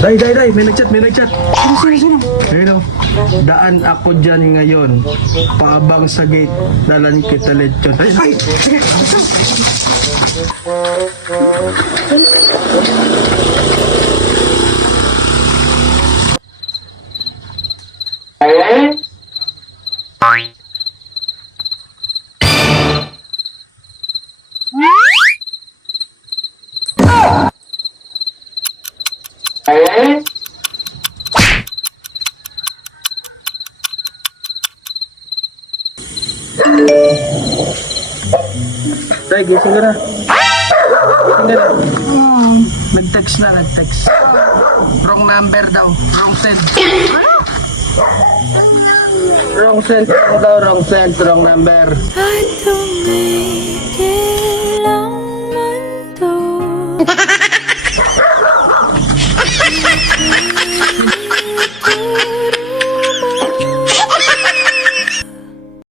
Day, may nagchat. Sino? Ayun o. Daan ako dyan ngayon. Paabang sa gate. Dalan kita lechon. Ay, sige. Day, gising ka na. Nag-text. Wrong number daw. Wrong send. Wrong number. I don't make it lang man to